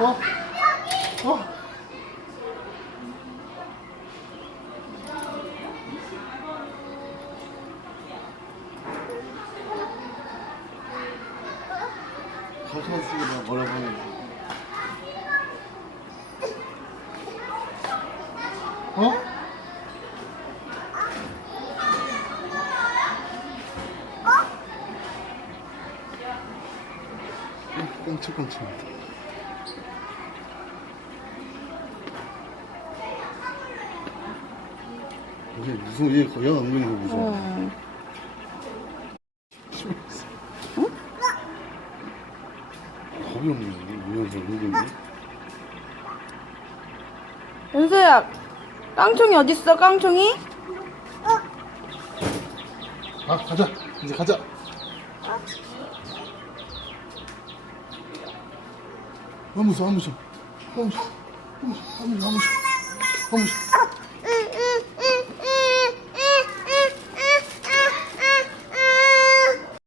어? 가슴 쓰고 내가 뭐라고 하는지. 어? 꽁치꽁치. 이게 무슨 얘 거야 은근히 무서워. 응? 겁이 없네. 이러면서 은근히. 연서야, 깡총이 어딨어, 깡총이? 아 가자. 이제 가자. 아무서.